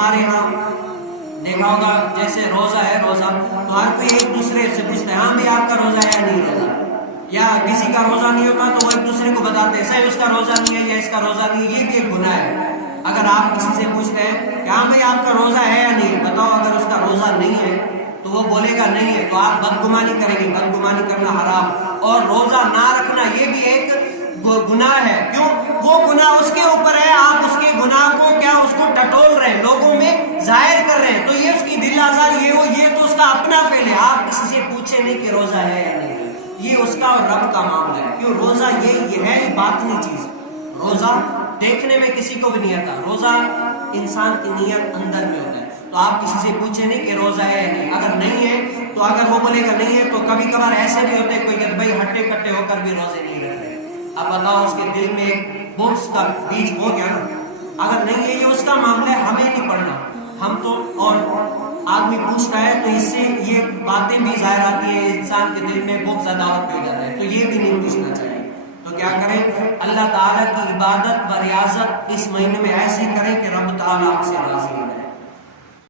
ہمارے ہاں دیکھا ہوگا جیسے روزہ ہے، روزہ تو ہر کوئی ایک دوسرے سے پوچھتا ہے ہاں بھائی آپ کا روزہ ہے یا نہیں روزہ، یا کسی کا روزہ نہیں ہوتا تو وہ ایک دوسرے کو بتاتے ہیں صحیح اس کا روزہ نہیں ہے یا اس کا روزہ نہیں ہے، یہ بھی ایک گناہ ہے۔ اگر آپ کسی سے پوچھتے ہیں کہ ہاں بھائی آپ کا روزہ ہے یا نہیں، بتاؤ، اگر اس کا روزہ نہیں ہے تو وہ بولے گا نہیں ہے، تو آپ بدگمانی کریں گے، بدگمانی کرنا حرام، اور روزہ نہ رکھنا یہ بھی ایک گناہ ہے۔ کیوں؟ وہ گناہ اس کے اوپر ہے، آپ اس کے گناہ کو کیا اس کو ٹٹول رہے ہیں، لوگوں میں ظاہر کر رہے ہیں، تو یہ اس کی دل آزاری یہ تو اس کا اپنا فعل ہے۔ آپ کسی سے پوچھیں نہیں کہ روزہ ہے یا نہیں، یہ اس کا اور رب کا معاملہ ہے۔ کیوں؟ روزہ یہ ہے باطنی چیز، روزہ دیکھنے میں کسی کو بھی نہیں آتا، روزہ انسان کی نیت اندر میں ہوتا ہے۔ تو آپ کسی سے پوچھیں نہیں کہ روزہ ہے یا نہیں، اگر نہیں ہے تو اگر وہ بولے گا نہیں ہے تو کبھی کبھار ایسے بھی ہوتے کوئی کہ بھائی ہٹے کٹے ہو کر بھی روزے نہیں رکھتے، اب بتاؤ اس کے دل میں ایک بغض کا بیج ہو گیا نا، اگر نہیں ہے یہ اس کا معاملہ ہے، ہمیں نہیں پڑھنا ہم تو، اور آدمی پوچھتا ہے تو اس سے یہ باتیں بھی ظاہر آتی ہیں، انسان کے دل میں بغض عداوت ہو جاتا ہے، تو یہ بھی نہیں پوچھنا چاہیے۔ تو کیا کریں؟ اللہ تعالیٰ کی عبادت و ریاضت اس مہینے میں ایسی کریں کہ رب تعالیٰ ہم سے راضی ہو جائے۔